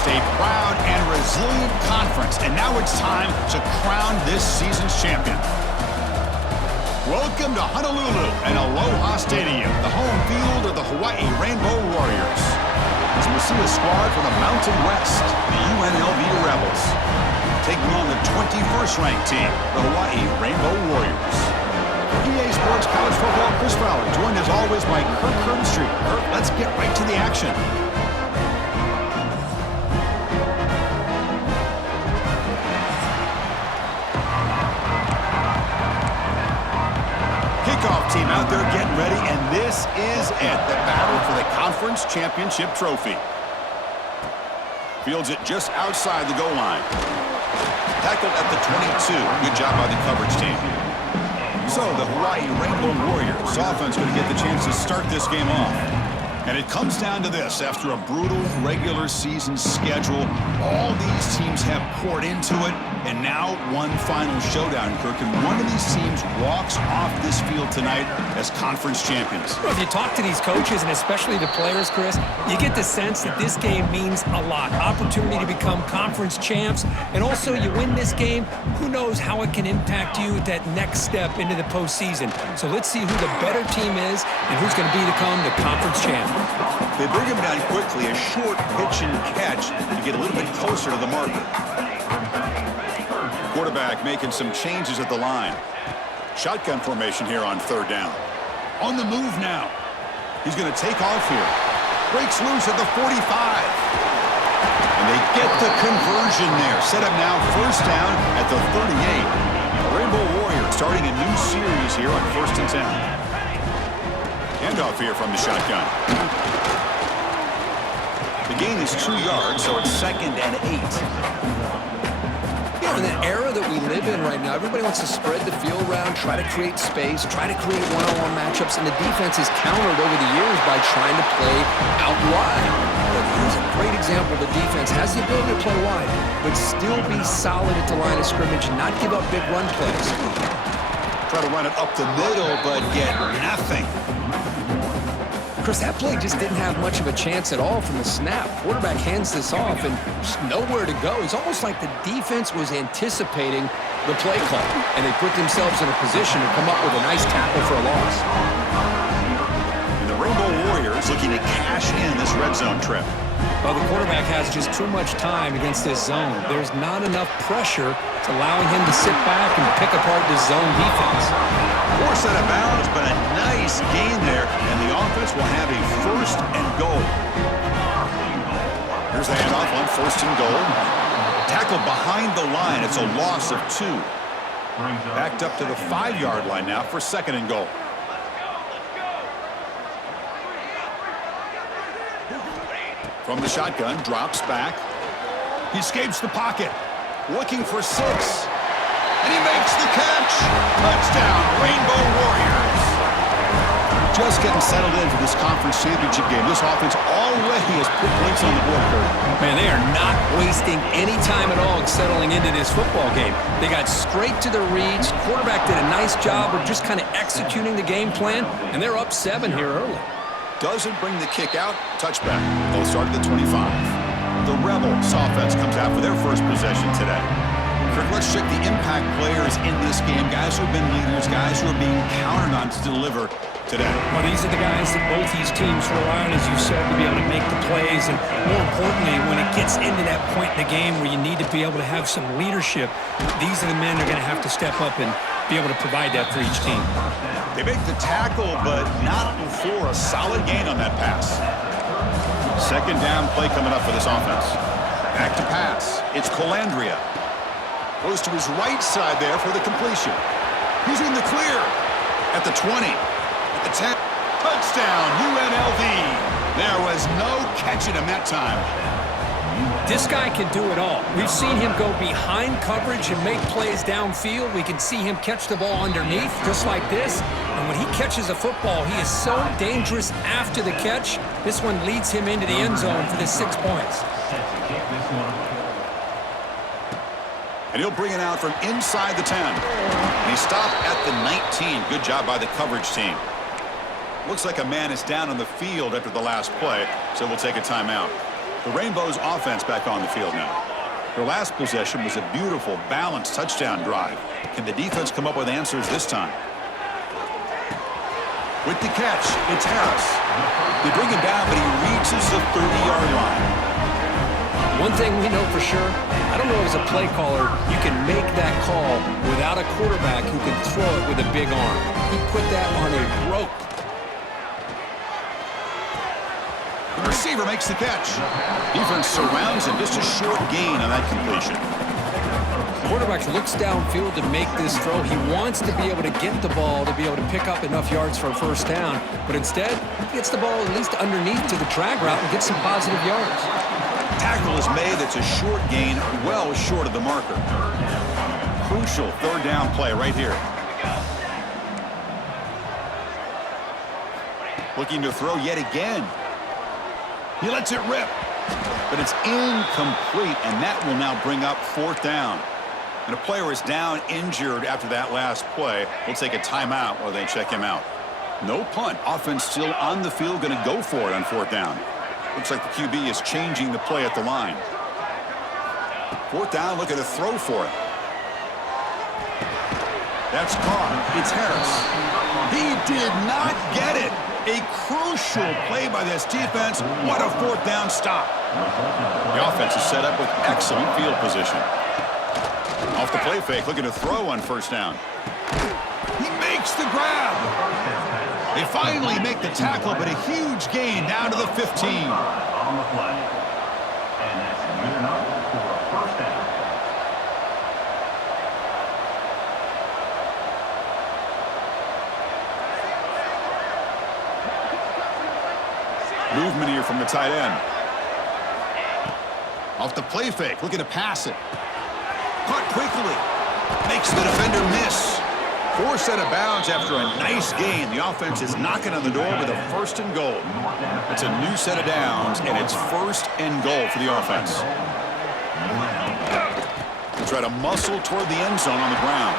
faced a proud and resilient conference, and now it's time to crown this season's champion. Welcome to Honolulu and Aloha Stadium, the home field of the Hawaii Rainbow Warriors. As we see a squad from the Mountain West, the UNLV Rebels, taking on the 21st ranked team, the Hawaii Rainbow Warriors. For EA Sports College Football, Chris Fowler, joined as always by Kirk Herbstreit. Kirk, let's get right to the action. Kickoff team out there getting ready, and this is it, the battle for the Conference Championship Trophy. Fields it just outside the goal line. Tackled at the 22. Good job by the coverage team. So the Hawaii Rainbow Warriors offense going to get the chance to start this game off. And it comes down to this. After a brutal regular season schedule, all these teams have poured into it, and now one final showdown, Kirk. And one of these teams walks off this field tonight as conference champions. Well, if you talk to these coaches, and especially the players, Chris, you get the sense that this game means a lot. Opportunity to become conference champs, and also you win this game, who knows how it can impact you at that next step into the postseason. So let's see who the better team is and who's going to become the conference champ. They bring him down quickly, a short pitch and catch to get a little bit closer to the marker. Quarterback making some changes at the line. Shotgun formation here on third down. On the move now. He's going to take off here. Breaks loose at the 45. And they get the conversion there. Set up now first down at the 38. The Rainbow Warriors starting a new series here on 1st and 10. Handoff here from the shotgun. The gain is 2 yards, so it's 2nd and 8. In the era that we live in right now, everybody wants to spread the field around, try to create space, try to create one-on-one matchups, and the defense is countered over the years by trying to play out wide. But here's a great example. The defense has the ability to play wide, but still be solid at the line of scrimmage and not give up big run plays. Try to run it up the middle, but get nothing. Chris, that play just didn't have much of a chance at all from the snap. Quarterback hands this off and just nowhere to go. It's almost like the defense was anticipating the play call, and they put themselves in a position to come up with a nice tackle for a loss. And the Rainbow Warriors looking to cash in this red zone trip. Well, the quarterback has just too much time against this zone. There's not enough pressure to allowing him to sit back and pick apart this zone defense. Poor set of bounds, but a nice gain there, and the offense will have a 1st and goal. Here's the handoff on 1st and goal. Tackled behind the line. It's a loss of 2. Backed up to the 5-yard line now for 2nd and goal. From the shotgun, drops back. He escapes the pocket. Looking for 6. And he makes the catch. Touchdown, Rainbow Warriors. Just getting settled in for this conference championship game. This offense already has put points on the board. Man, they are not wasting any time at all settling into this football game. They got straight to the reads. Quarterback did a nice job of just kind of executing the game plan, and they're up 7 here early. Doesn't bring the kick out. Touchback. They'll start at the 25. The Rebels offense comes out for their first possession today. Kirk, let's check the impact players in this game. Guys who have been leaders, guys who are being counted on to deliver today. Well, these are the guys that both these teams rely on, as you said, to be able to make the plays. And more importantly, when it gets into that point in the game where you need to be able to have some leadership, these are the men that are going to have to step up and be able to provide that for each team. They make the tackle, but not before a solid gain on that pass. 2nd down play coming up for this offense. Back to pass. It's Colandrea. Goes to his right side there for the completion. He's in the clear. At the 20. At the 10. Touchdown, UNLV. There was no catching him that time. This guy can do it all. We've seen him go behind coverage and make plays downfield. We can see him catch the ball underneath, just like this. And when he catches a football, he is so dangerous after the catch. This one leads him into the end zone for the 6 points. And he'll bring it out from inside the 10. And he stopped at the 19. Good job by the coverage team. Looks like a man is down on the field after the last play, so we'll take a timeout. The Rainbows offense back on the field now. Their last possession was a beautiful, balanced touchdown drive. Can the defense come up with answers this time? With the catch, it's Harris. They bring him down, but he reaches the 30-yard line. One thing we know for sure, I don't know as a play caller, you can make that call without a quarterback who can throw it with a big arm. He put that on a rope. The receiver makes the catch. Defense surrounds him, just a short gain on that completion. Quarterback looks downfield to make this throw. He wants to be able to get the ball to be able to pick up enough yards for a first down, but instead, he gets the ball at least underneath to the drag route and gets some positive yards. Tackle is made. That's a short gain, well short of the marker. Crucial third down play right here. Looking to throw yet again. He lets it rip, but it's incomplete, and that will now bring up fourth down. And a player is down injured after that last play. We'll take a timeout while they check him out. No punt. Offense still on the field, going to go for it on fourth down. Looks like the QB is changing the play at the line. Fourth down, looking to throw for it. That's caught. It's Harris. He did not get it. A crucial play by this defense. What a fourth down stop. The offense is set up with excellent field position. Off the play fake, looking to throw on first down. He makes the grab. They finally make the tackle, but a huge gain down to the 15. On the play. And that's good enough for a first down. Movement here from the tight end. Off the play fake, looking to pass it. Caught quickly. Makes the defender miss. Forced out of bounds after a nice gain. The offense is knocking on the door with a first and goal. It's a new set of downs, and it's first and goal for the offense. They try to muscle toward the end zone on the ground.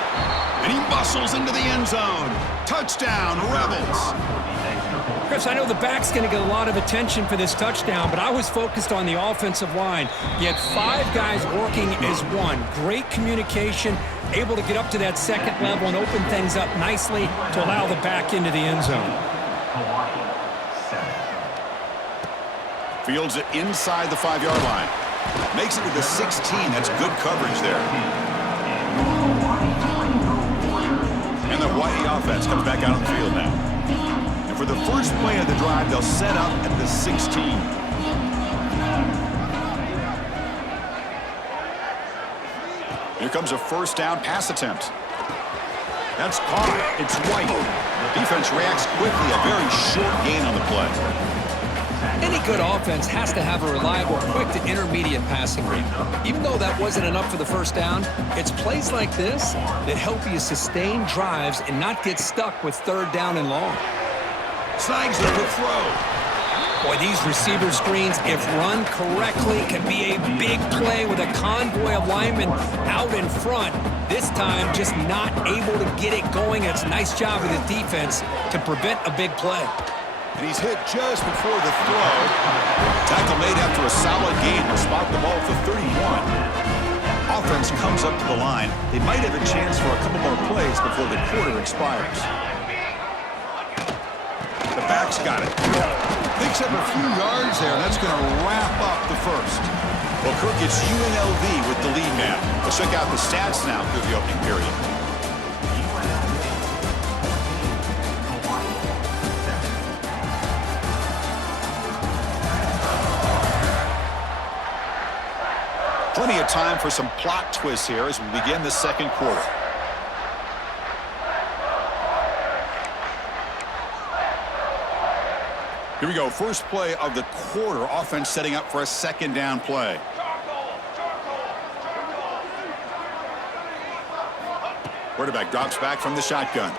And he muscles into the end zone. Touchdown, Rebels. Chris, I know the back's going to get a lot of attention for this touchdown, but I was focused on the offensive line. You had 5 guys working as one. Great communication, able to get up to that second level and open things up nicely to allow the back into the end zone. Fields it inside the 5-yard line. Makes it to the 16. That's good coverage there. And the Hawaii offense comes back out on the field now. And for the first play of the drive, they'll set up at the 16. Here comes a first down pass attempt. That's caught. It's White. Defense reacts quickly. A very short gain on the play. Any good offense has to have a reliable, quick to intermediate passing rate. Even though that wasn't enough for the first down, it's plays like this that help you sustain drives and not get stuck with third down and long. Snags it to throw. Boy, these receiver screens, if run correctly, can be a big play with a convoy of linemen out in front. This time, just not able to get it going. It's a nice job of the defense to prevent a big play. And he's hit just before the throw. Tackle made after a solid gain to spot the ball for 31. Offense comes up to the line. They might have a chance for a couple more plays before the quarter expires. The back's got it. Picks up a few yards there, and that's going to wrap up the first. Well, Kirk, it's UNLV with the lead now. Let's check out the stats now through the opening period. Plenty of time for some plot twists here as we begin the second quarter. Here we go. First play of the quarter. Offense setting up for a second down play. Quarterback drops back from the shotgun.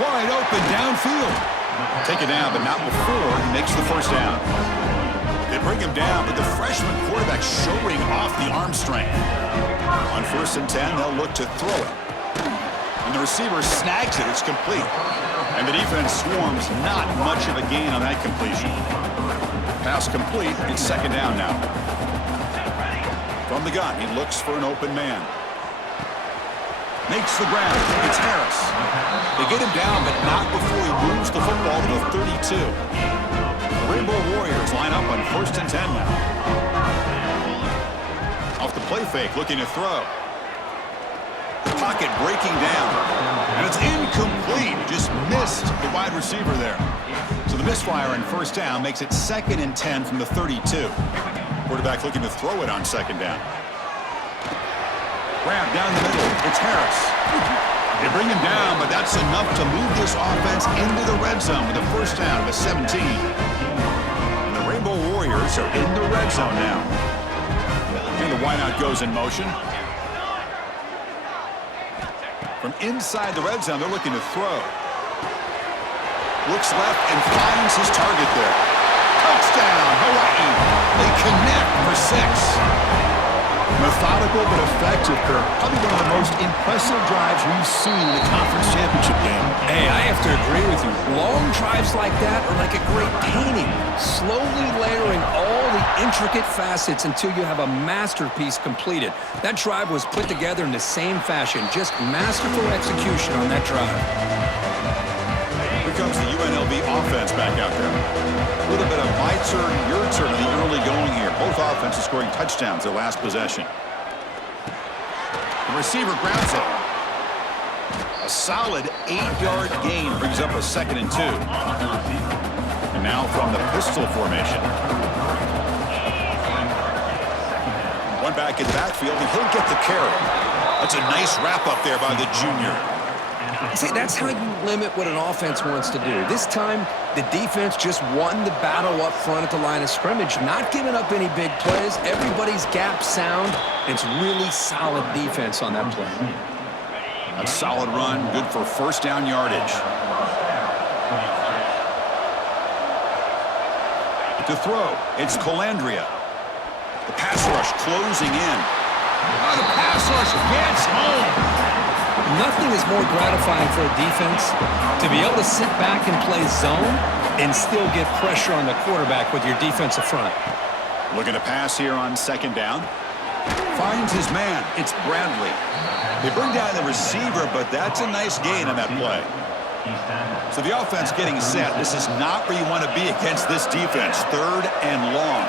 Wide open downfield. Take it down, but not before he makes the first down. They bring him down, but the freshman quarterback showing off the arm strength. On 1st and 10, they'll look to throw it. And the receiver snags it. It's complete. And the defense swarms. Not much of a gain on that completion. Pass complete. It's second down now. From the gun, he looks for an open man. Makes the grab. It's Harris. They get him down, but not before he moves the football to the 32. The Rainbow Warriors line up on 1st and 10 now. Off the play fake, looking to throw. The pocket breaking down. And it's incomplete. Just missed the wide receiver there. So the misfire on 1st down makes it 2nd and 10 from the 32. Quarterback looking to throw it on 2nd down. Grab down the middle. It's Harris. They bring him down, but that's enough to move this offense into the red zone with a 1st down to 17. And the Rainbow Warriors are in the red zone now. And the wideout goes in motion. From inside the red zone, they're looking to throw. Looks left and finds his target there. Touchdown, Hawaii. They connect for 6. Methodical but effective, Kirk. Probably one of the most impressive drives we've seen in a conference championship game. Hey, I have to agree with you. Long drives like that are like a great painting, slowly layering all the intricate facets until you have a masterpiece completed. That drive was put together in the same fashion, just masterful execution on that drive. Here comes the UNLV offense back out there. A little bit of my turn, your turn in the early going here. Both offenses scoring touchdowns their last possession. The receiver grabs it. A solid 8-yard gain brings up a 2nd and 2. And now from the pistol formation. One back in the backfield, and he'll get the carry. That's a nice wrap up there by the junior. See, that's how you limit what an offense wants to do. This time, the defense just won the battle up front at the line of scrimmage, not giving up any big plays. Everybody's gap sound. It's really solid defense on that play. A solid run, good for 1st down yardage. To throw, it's Colandrea. The pass rush closing in. Oh, the pass rush gets home. Nothing is more gratifying for a defense to be able to sit back and play zone and still get pressure on the quarterback with your defensive front. Looking to pass here on 2nd down. Finds his man. It's Bradley. They bring down the receiver, but that's a nice gain on that play. So the offense getting set. This is not where you want to be against this defense. 3rd and long.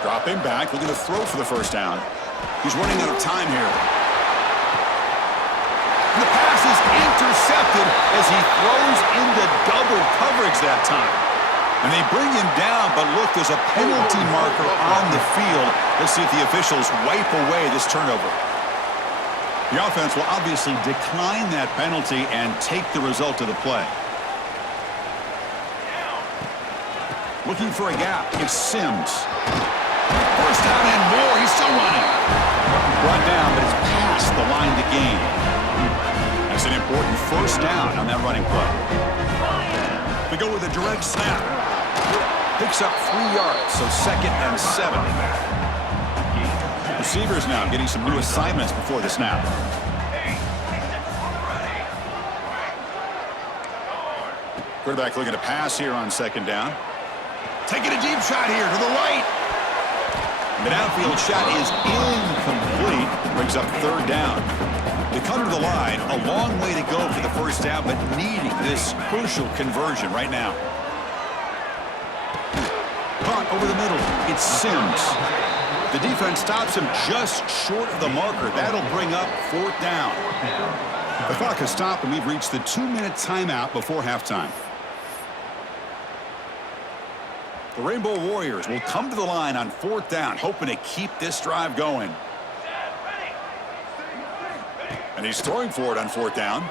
Dropping back, looking to throw for the 1st down. He's running out of time here. The pass is intercepted as he throws into double coverage that time. And they bring him down, but look, there's a penalty marker on the field. Let's see if the officials wipe away this turnover. The offense will obviously decline that penalty and take the result of the play. Looking for a gap, it's Sims. 1st down and more, he's still running. Brought down, but it's past the line to gain. That's an important 1st down on that running play. We go with a direct snap. Picks up 3 yards, so 2nd and 7. Receivers now getting some new assignments before the snap. Quarterback looking to pass here on 2nd down. Taking a deep shot here to the right. The downfield shot is incomplete. Brings up 3rd down. They come to the line, a long way to go for the 1st down, but needing this crucial conversion right now. Caught over the middle. It's Sims. The defense stops him just short of the marker. That'll bring up 4th down. The clock has stopped, and we've reached the 2-minute timeout before halftime. The Rainbow Warriors will come to the line on 4th down, hoping to keep this drive going. And he's throwing for it on 4th down.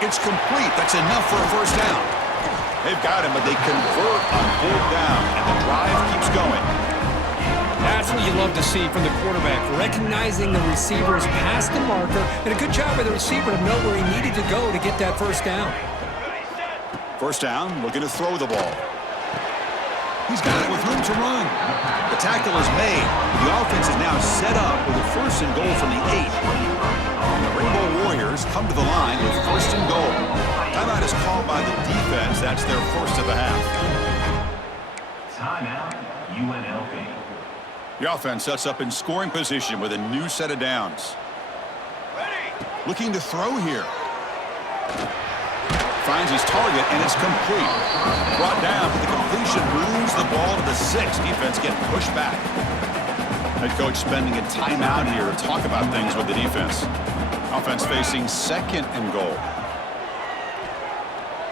It's complete. That's enough for a 1st down. They've got him, but they convert on 4th down, and the drive keeps going. That's what you love to see from the quarterback, recognizing the receiver's past the marker, and a good job by the receiver to know where he needed to go to get that 1st down. 1st down, looking to throw the ball. He's got it with room to run. The tackle is made. The offense is now set up with a 1st and goal from the 8. And the Rainbow Warriors come to the line with 1st and goal. Timeout is called by the defense. That's their 1st of the half. Timeout, UNLV. The offense sets up in scoring position with a new set of downs. Looking to throw here. Finds his target, and it's complete. Brought down, but the completion moves the ball to the 6. Defense getting pushed back. Head coach spending a timeout here to talk about things with the defense. Offense facing 2nd and goal.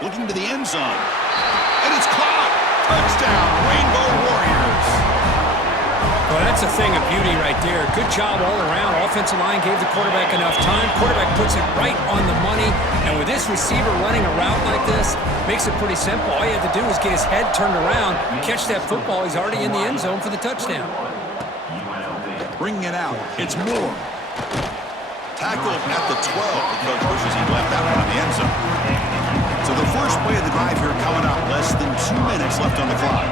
Looking to the end zone. And it's caught. Touchdown, Rainbow Warriors. Well, that's a thing of beauty right there. Good job all around. Offensive line gave the quarterback enough time. Quarterback puts it right on the money. And with this receiver running a route like this, makes it pretty simple. All you have to do is get his head turned around, catch that football. He's already in the end zone for the touchdown. Bringing it out. It's Moore. Tackled at the 12. The coach wishes he left that one in the end zone. So the first play of the drive here coming up. Less than 2 minutes left on the clock.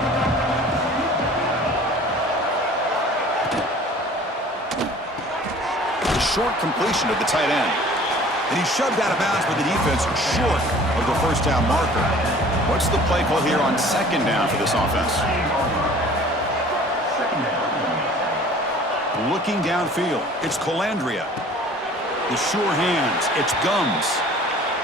The short completion of the tight end. And he shoved out of bounds with the defense short of the first down marker. What's the play call here on 2nd down for this offense? Looking downfield, it's Colandrea. The sure hands, it's Gums.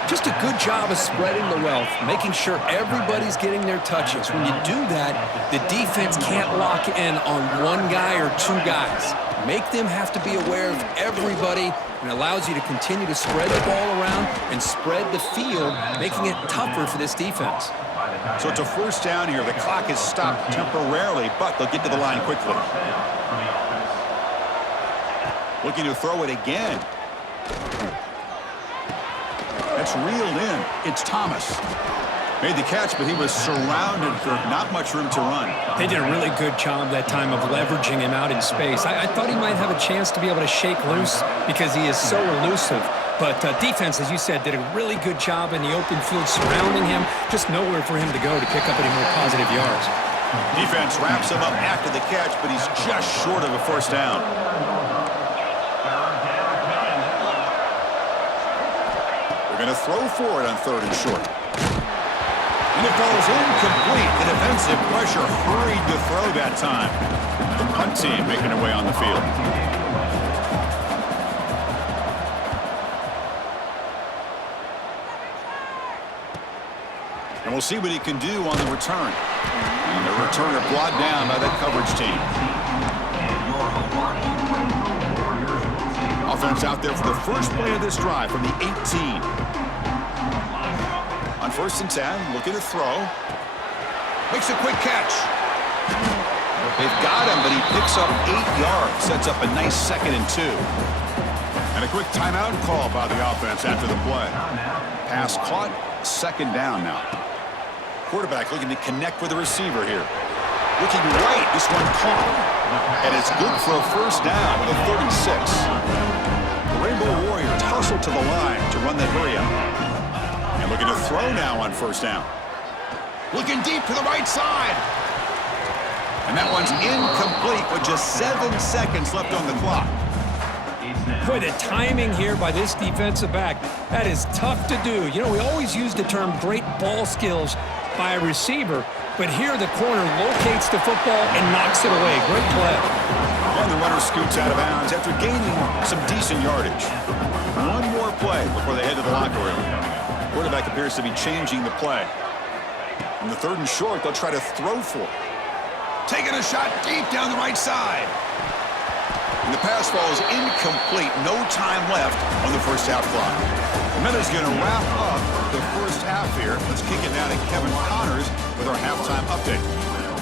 Just a good job of spreading the wealth, making sure everybody's getting their touches. When you do that, the defense can't lock in on one guy or 2 guys. Make them have to be aware of everybody, and allows you to continue to spread the ball around and spread the field, making it tougher for this defense. So it's a first down here. The clock is stopped temporarily, but they'll get to the line quickly. Looking to throw it again. That's reeled in. It's Thomas. Made the catch, but he was surrounded, Kirk. Not much room to run. They did a really good job that time of leveraging him out in space. I thought he might have a chance to be able to shake loose because he is so elusive. But defense, as you said, did a really good job in the open field surrounding him. Just nowhere for him to go to pick up any more positive yards. Defense wraps him up after the catch, but he's just short of a first down. They're going to throw for it on 3rd and short. And it falls incomplete. The defensive pressure hurried to throw that time. The punt team making their way on the field. And we'll see what he can do on the return. And the returner brought down by that coverage team. Offense out there for the first play of this drive from the 18. On 1st and 10, looking to throw. Makes a quick catch. They've got him, but he picks up 8 yards. Sets up a nice 2nd and 2. And a quick timeout call by the offense after the play. Pass caught, 2nd down now. Quarterback looking to connect with the receiver here. Looking right, this one caught. And it's good for a first down with a 36. The Rainbow Warriors hustle to the line to run that hurry up. And looking to throw now on 1st down. Looking deep to the right side. And that one's incomplete with just 7 seconds left on the clock. Boy, the timing here by this defensive back, that is tough to do. You know, we always use the term great ball skills by a receiver, but here the corner locates the football and knocks it away. Great play. And the runner scoots out of bounds after gaining some decent yardage. One more play before they head to the locker room. Quarterback appears to be changing the play. On the 3rd and short, they'll try to throw for it. Taking a shot deep down the right side. And the pass falls incomplete. No time left on the first half clock. The Minutes going to wrap up the first half here. Let's kick it now to Kevin Connors with our halftime update.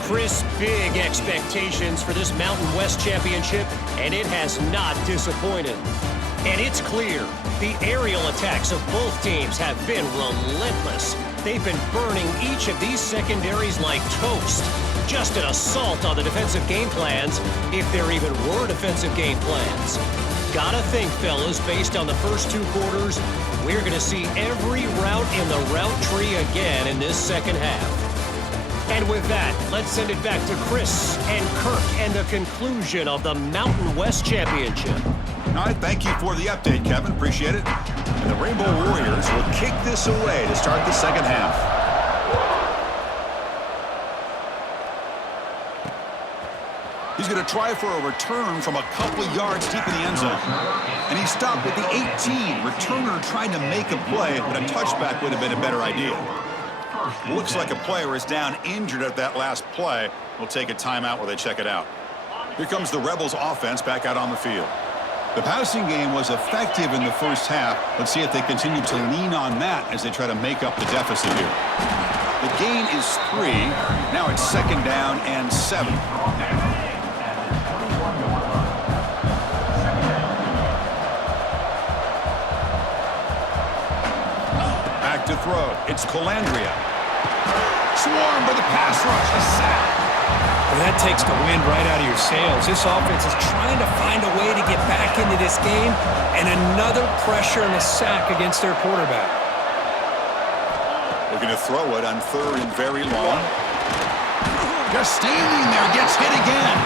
Chris, big expectations for this Mountain West Championship, and it has not disappointed. And it's clear, the aerial attacks of both teams have been relentless. They've been burning each of these secondaries like toast. Just an assault on the defensive game plans, if there even were defensive game plans. Gotta think, fellas, based on the first 2 quarters, we're gonna see every route in the route tree again in this second half. And with that, let's send it back to Chris and Kirk and the conclusion of the Mountain West Championship. All right, thank you for the update, Kevin. Appreciate it. And the Rainbow Warriors will kick this away to start the second half. going to try for a return from a couple of yards deep in the end zone. And he stopped at the 18. Returner trying to make a play, but a touchback would have been a better idea. Looks like a player is down injured at that last play. We'll take a timeout while they check it out. Here comes the Rebels offense back out on the field. The passing game was effective in the first half. Let's see if they continue to lean on that as they try to make up the deficit here. The gain is 3. Now it's 2nd down and 7. Back to throw. It's Colandrea. Swarmed by the pass rush. A sack. Well, that takes the wind right out of your sails. This offense is trying to find a way to get back into this game, and another pressure and a sack against their quarterback. Looking to throw it on 3rd and very long. Just standing there, gets hit again.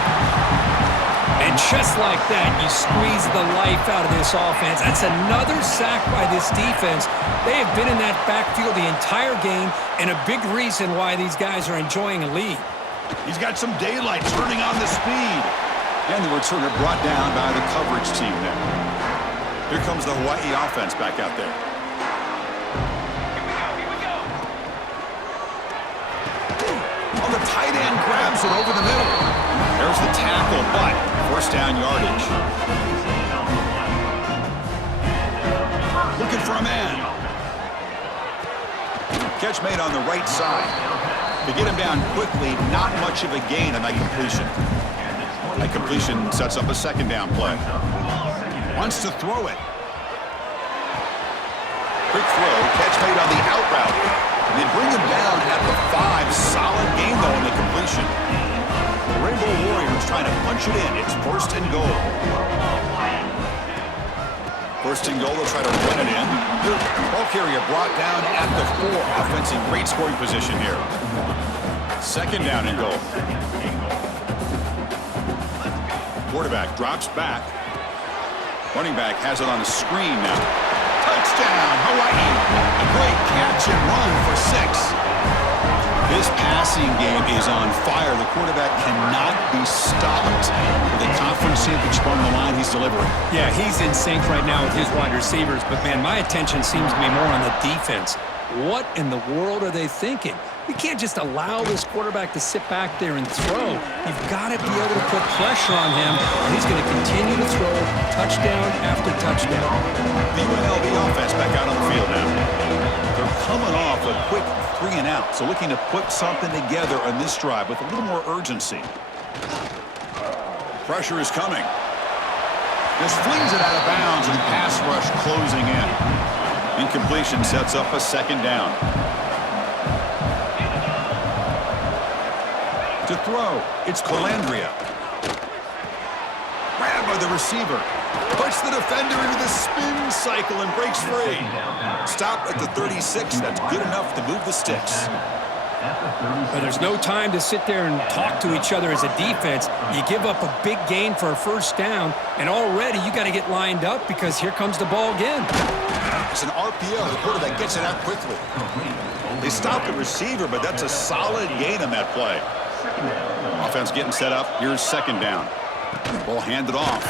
And just like that, you squeeze the life out of this offense. That's another sack by this defense. They have been in that backfield the entire game, and a big reason why these guys are enjoying a lead. He's got some daylight turning on the speed. And the returner brought down by the coverage team there. Here comes the Hawaii offense back out there. Oh, the tight end grabs it over the middle. There's the tackle, but first down yardage. Looking for a man. Catch made on the right side. To get him down quickly, not much of a gain on that completion. That completion sets up a 2nd down play. Wants to throw it. Quick throw, catch made on the out route. They bring him down at the 5. Solid gain, though, on the completion. The Rainbow Warriors trying to punch it in. It's 1st and goal. 1st and goal, they'll try to run it in. Ball carrier brought down at the 4. Offense in great scoring position here. 2nd down and goal. Quarterback drops back. Running back has it on the screen now. Touchdown, Hawaii. A great catch and run for 6. This passing game is on fire. The quarterback cannot be stopped. With a conference championship on the line, he's delivering. Yeah, he's in sync right now with his wide receivers, but man, my attention seems to be more on the defense. What in the world are they thinking? You can't just allow this quarterback to sit back there and throw. You've got to be able to put pressure on him, and he's going to continue to throw touchdown after touchdown. The UNLV offense back out on the field now. They're coming off a quick 3 and out, so looking to put something together on this drive with a little more urgency. Pressure is coming. Just flings it out of bounds, and the pass rush closing in. Incompletion sets up a 2nd down. To throw, it's Colandrea. Grabbed by the receiver. Puts the defender into the spin cycle and breaks free. Stopped at the 36. That's good enough to move the sticks. But there's no time to sit there and talk to each other as a defense. You give up a big gain for a 1st down, and already you got to get lined up because here comes the ball again. It's an RPO. The quarterback gets it out quickly. They stopped the receiver, but that's a solid gain on that play. Offense getting set up. Here's 2nd down. Ball handed off.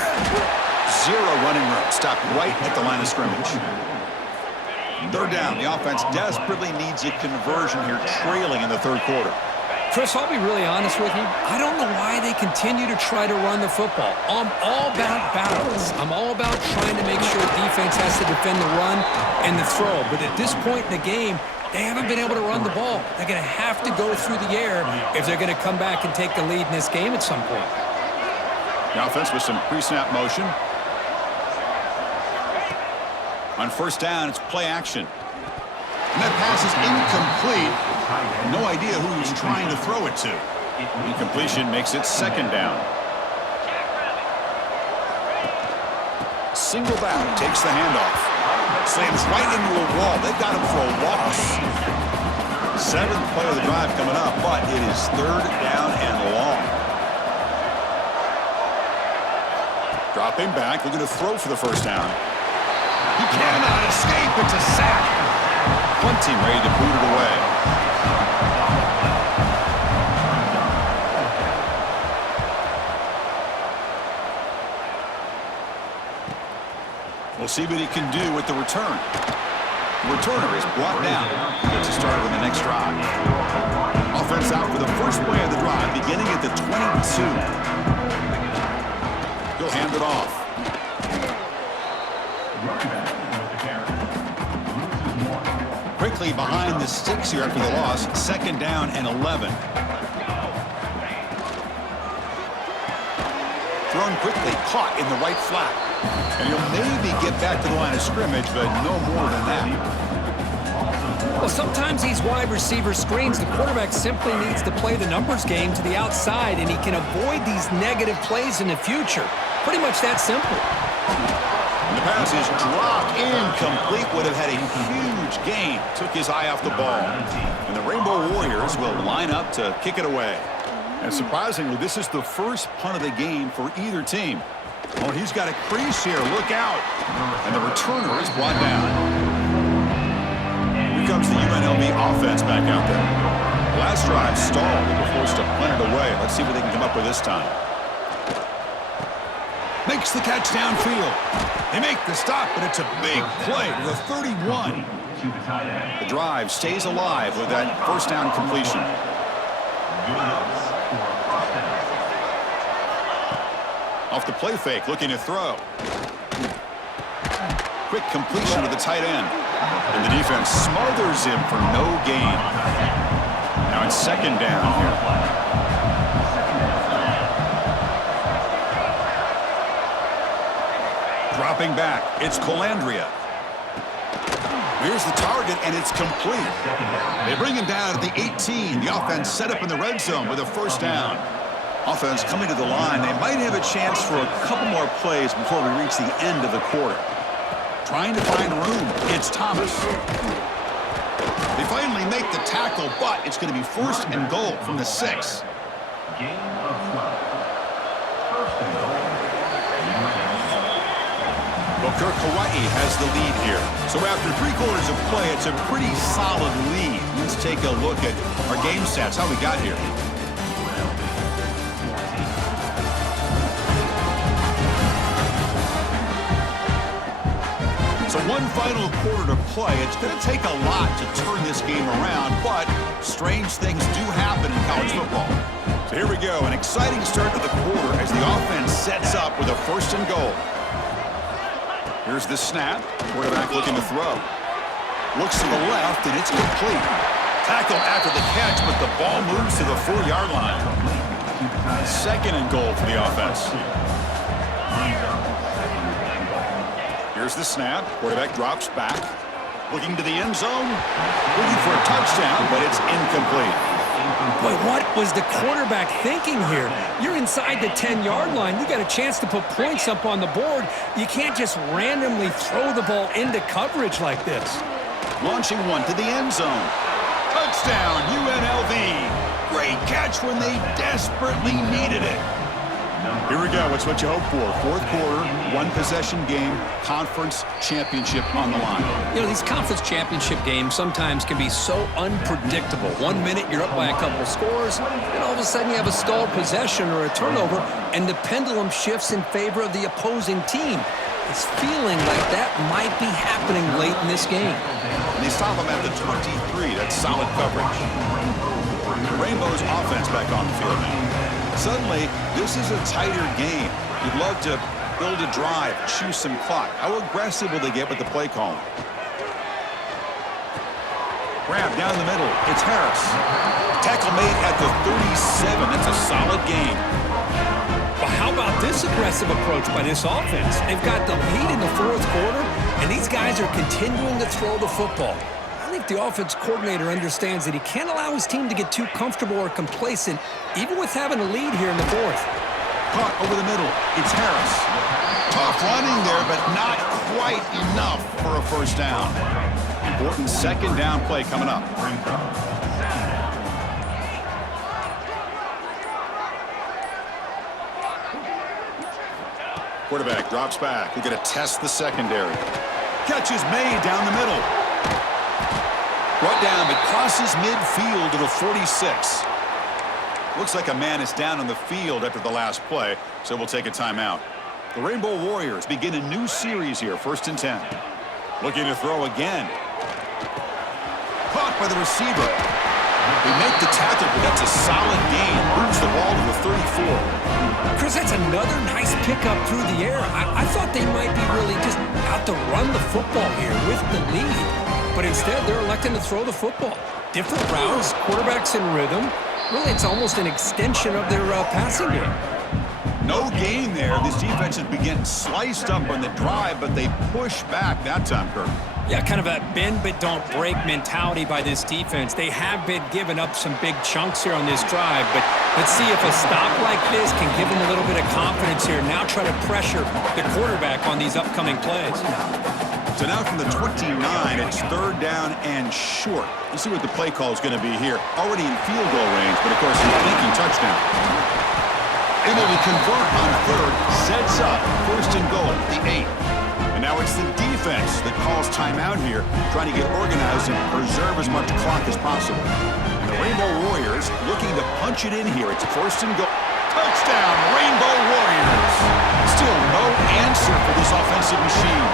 0 running room. Stopped right at the line of scrimmage. 3rd down. The offense desperately needs a conversion here, trailing in the 3rd quarter. Chris, I'll be really honest with you. I don't know why they continue to try to run the football. I'm all about balance. I'm all about trying to make sure defense has to defend the run and the throw. But at this point in the game, they haven't been able to run the ball. They're going to have to go through the air if they're going to come back and take the lead in this game at some point. The offense with some pre-snap motion. On 1st down, it's play action. And that pass is incomplete. No idea who he's trying to throw it to. Incompletion makes it 2nd down. Single back, takes the handoff. Slams right into a wall. They've got him for a loss. 7th play of the drive coming up, but it is 3rd down and long. Dropping back, looking to throw for the 1st down. He cannot escape. It's a sack. Punt team ready to boot it away. We'll see what he can do with the return. The returner is brought down. Gets us started on the next drive. Offense out for the first play of the drive, beginning at the 22. He'll hand it off. Quickly behind the sticks here after the loss. 2nd down and 11. Thrown quickly, caught in the right flat. And he'll maybe get back to the line of scrimmage, but no more than that. Well, sometimes these wide receiver screens, the quarterback simply needs to play the numbers game to the outside, and he can avoid these negative plays in the future. Pretty much that simple. And the pass is dropped incomplete. Would have had a huge gain. Took his eye off the ball. And the Rainbow Warriors will line up to kick it away. And surprisingly, this is the first punt of the game for either team. Oh, he's got a crease here. Look out. And the returner is brought down. Here comes the UNLV offense back out there. Last drive stalled. They were forced to punt it away. Let's see what they can come up with this time. Makes the catch downfield. They make the stop, but it's a big play to the 31. The drive stays alive with that first down completion. Off the play fake, looking to throw. Quick completion to the tight end. And the defense smothers him for no gain. Now it's 2nd down here. Dropping back, it's Colandrea. Here's the target, and it's complete. They bring him down at the 18. The offense set up in the red zone with a first down. Offense coming to the line. They might have a chance for a couple more plays before we reach the end of the quarter. Trying to find room. It's Thomas. They finally make the tackle, but it's going to be 1st and goal from the 6. Gain of 12. 1st and goal. Well, Kirk, Hawaii has the lead here. So after 3 quarters of play, it's a pretty solid lead. Let's take a look at our game stats, how we got here. So one final quarter to play. It's going to take a lot to turn this game around, but strange things do happen in college football. So here we go, an exciting start to the quarter as the offense sets up with a 1st and goal. Here's the snap. Quarterback looking to throw. Looks to the left, and it's complete. Tackled after the catch, but the ball moves to the 4-yard line. 2nd and goal for the offense. Here's the snap. Quarterback drops back. Looking to the end zone. Looking for a touchdown, but it's incomplete. Boy, what was the quarterback thinking here? You're inside the 10-yard line. You got a chance to put points up on the board. You can't just randomly throw the ball into coverage like this. Launching one to the end zone. Touchdown, UNLV. Great catch when they desperately needed it. Here we go. It's what you hope for. 4th quarter, 1-possession game, conference championship on the line. You know, these conference championship games sometimes can be so unpredictable. 1 minute you're up by a couple scores, and all of a sudden you have a stalled possession or a turnover, and the pendulum shifts in favor of the opposing team. It's feeling like that might be happening late in this game. And they stop him at the 23. That's solid coverage. The Rainbows offense back on the field now. Suddenly, this is a tighter game. You'd love to build a drive, choose some clock. How aggressive will they get with the play call? Grab down the middle. It's Harris. Tackle made at the 37. That's a solid game. Well, how about this aggressive approach by this offense? They've got the lead in the 4th quarter, and these guys are continuing to throw the football. I think the offense coordinator understands that he can't allow his team to get too comfortable or complacent, even with having a lead here in the 4th. Caught over the middle. It's Harris. Tough running there, but not quite enough for a first down. Important 2nd down play coming up. Quarterback drops back. We're going to test the secondary. Catch is made down the middle. Brought down, but crosses midfield to the 46. Looks like a man is down on the field after the last play, so we'll take a timeout. The Rainbow Warriors begin a new series here, 1st and 10. Looking to throw again. Caught by the receiver. They make the tackle, but that's a solid gain. Moves the ball to the 34. Chris, that's another nice pickup through the air. I thought they might be really just out to run the football here with the lead. But instead, they're electing to throw the football. Different routes, quarterbacks in rhythm. Really, it's almost an extension of their passing game. No gain there. This defense has been getting sliced up on the drive, but they push back that time, Kirk. Yeah, kind of a bend but don't break mentality by this defense. They have been giving up some big chunks here on this drive, but let's see if a stop like this can give them a little bit of confidence here. Now try to pressure the quarterback on these upcoming plays. So now from the 29, it's 3rd down and short. Let's see what the play call is going to be here. Already in field goal range, but of course he's thinking touchdown. Able to convert on 3rd, sets up 1st and goal, the 8. And now it's the defense that calls timeout here, trying to get organized and preserve as much clock as possible. And the Rainbow Warriors looking to punch it in here. It's 1st and goal. Touchdown, Rainbow Warriors! Still no answer for this offensive machine.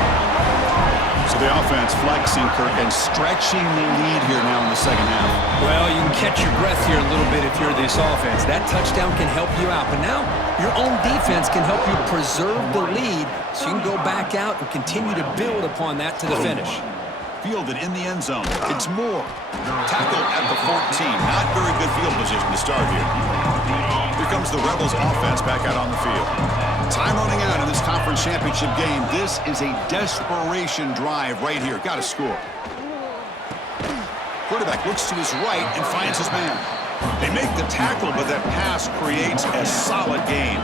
So the offense flexing, Kirk, and stretching the lead here now in the second half. Well, you can catch your breath here a little bit if you're this offense. That touchdown can help you out, but now your own defense can help you preserve the lead so you can go back out and continue to build upon that to the finish. Fielded in the end zone. It's Moore. Tackled at the 14. Not very good field position to start here. Here comes the Rebels offense back out on the field. Time running out in this conference championship game. This is a desperation drive right here. Got to score. Quarterback looks to his right and finds his man. They make the tackle, but that pass creates a solid gain.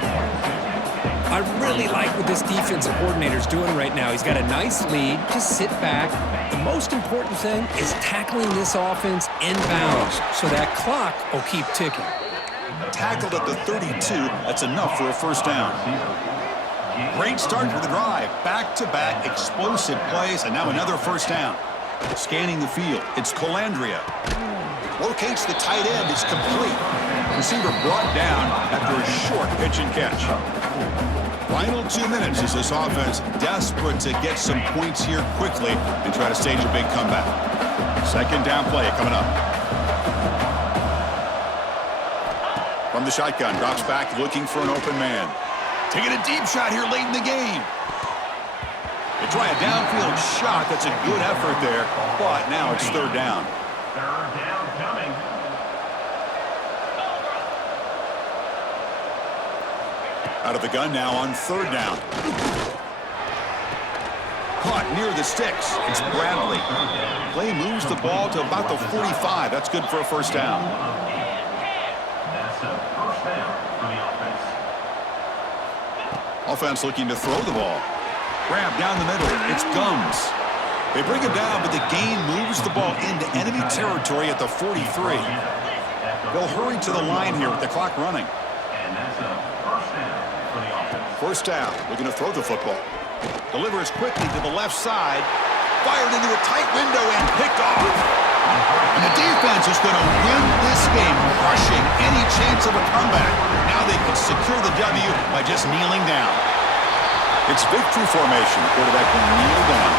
I really like what this defensive coordinator is doing right now. He's got a nice lead. Just sit back. The most important thing is tackling this offense inbounds so that clock will keep ticking. Tackled at the 32. That's enough for a 1st down. Great start to the drive. Back-to-back explosive plays, and now another 1st down. Scanning the field. It's Colandrea. Locates the tight end. It's complete. Receiver brought down after a short pitch and catch. Final 2 minutes as this offense desperate to get some points here quickly and try to stage a big comeback. 2nd down play coming up. From the shotgun, drops back looking for an open man. Taking a deep shot here late in the game. They try a downfield shot. That's a good effort there, but now it's 3rd down. 3rd down coming. Out of the gun now on 3rd down. Caught near the sticks. It's Bradley. Play moves the ball to about the 45. That's good for a 1st down. That's a 1st down for the offense. Offense looking to throw the ball. Grab down the middle. It's Gums. They bring him down, but the gain moves the ball into enemy territory at the 43. They'll hurry to the line here with the clock running. And that's a 1st down for the offense. 1st down. Looking to throw the football. Delivers quickly to the left side. Fired into a tight window and picked off. And the defense is going to win this game, crushing any chance of a comeback. Now they can secure the W by just kneeling down. It's victory formation. The quarterback will kneel down.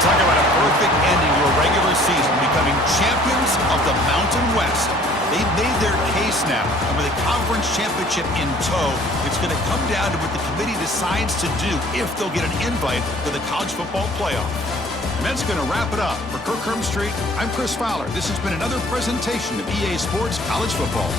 Talk about a perfect ending to a regular season, becoming champions of the Mountain West. They've made their case now, and with the conference championship in tow, it's going to come down to what the committee decides to do if they'll get an invite to the college football playoff. And that's going to wrap it up. For Kirk Herbstreit, I'm Chris Fowler. This has been another presentation of EA Sports College Football.